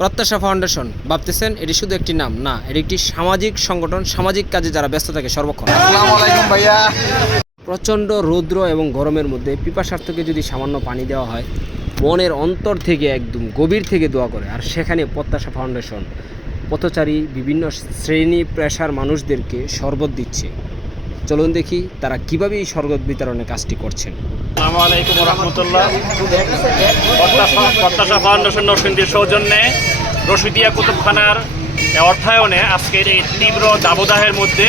প্রত্যাশা ফাউন্ডেশন ভাবতেছেন এটি শুধু একটি নাম না, এটি একটি সামাজিক সংগঠন, সামাজিক কাজে যারা ব্যস্ত থাকে সর্বক্ষণ। আসসালামু আলাইকুম ভাইয়া। প্রচণ্ড রৌদ্র এবং গরমের মধ্যে পিপাসার্থকে যদি সামান্য পানি দেওয়া হয়, মনের অন্তর থেকে একদম গভীর থেকে দোয়া করে। আর সেখানে প্রত্যাশা ফাউন্ডেশন পথচারী বিভিন্ন শ্রেণী পেশার মানুষদেরকে শরবত দিচ্ছে। চলুন দেখি তারা কীভাবে এই শরবত বিতরণের কাজটি করছেন। আসসালামু আলাইকুম রহমতুল্লাহ। প্রত্যাশা ফাউন্ডেশন নরসিংদীর সৌজন্যে রশিদিয়া কুতুবখানার অর্থায়নে আজকের এই তীব্র দাবদাহের মধ্যে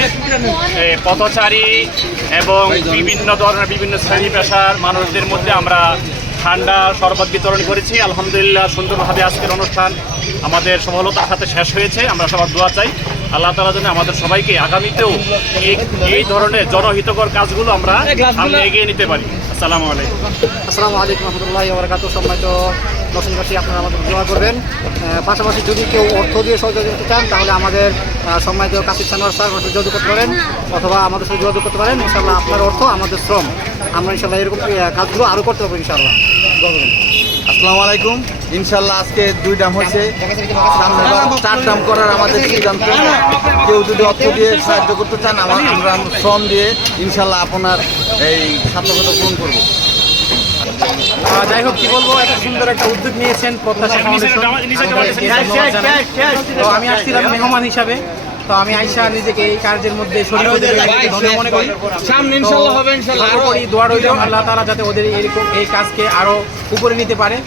পথচারী এবং বিভিন্ন ধরনের বিভিন্ন শ্রেণী পেশার মানুষদের মধ্যে আমরা ঠান্ডা শরবত বিতরণ করেছি। আলহামদুলিল্লাহ সুন্দরভাবে আজকের অনুষ্ঠান আমাদের সফলতার সাথে শেষ হয়েছে। আমরা সবার দোয়া চাই আল্লাহ তাআলা যেন আমাদের সবাইকে আগামীতেও এই ধরনের জনহিতকর কাজগুলো আমরা সামনে এগিয়ে নিতে পারি। আসসালামু আলাইকুম। আসসালামু আলাইকুম রহমতুল্লাহি ওয়া বারাকাতুহু। সম্মানিত দর্শকবাসী, আপনারা আমাদের দোয়া করবেন। পাশাপাশি যদি কেউ অর্থ দিয়ে সহযোগিতা করতে চান তাহলে আমাদের সম্মানিত কাসিম সানোয়ার স্যার যোগাযোগ করতে পারেন, অথবা আমাদের সাথে যোগাযোগ করতে পারেন। ইনশাআল্লাহ আপনার অর্থ আমাদের শ্রম, আমরা ইনশাআল্লাহ এরকম কাজগুলো আরও করতে পারবো ইনশাআল্লাহ। আসসালামু আলাইকুম। ইনশাল্লাহ আজকে 2 ডাম হয়েছে, সামনে 4 ডাম করার আমাদের সিদ্ধান্ত। কেউ যদি অর্থ দিয়ে সাহায্য করতে চান আমরা শ্রম দিয়ে ইনশাল্লাহ আপনার এই সার্থকতা পূরণ করবো। যাই হোক, কি বলবো, এত সুন্দর একটা উদ্যোগ নিয়েছেন প্রত্যাশা ফাউন্ডেশন। তো আমি আসছিলাম মেহমান হিসাবে, তো আমি আইসা নিজেকে এই কাজের মধ্যে শরীর মনে করি। সামনে ইনশাআল্লাহ হবে, ইনশাআল্লাহ আরো দোয়া রইল আল্লাহ তাআলা যাতে ওদের এরকম এই কাজকে আরো উপরে নিতে পারে।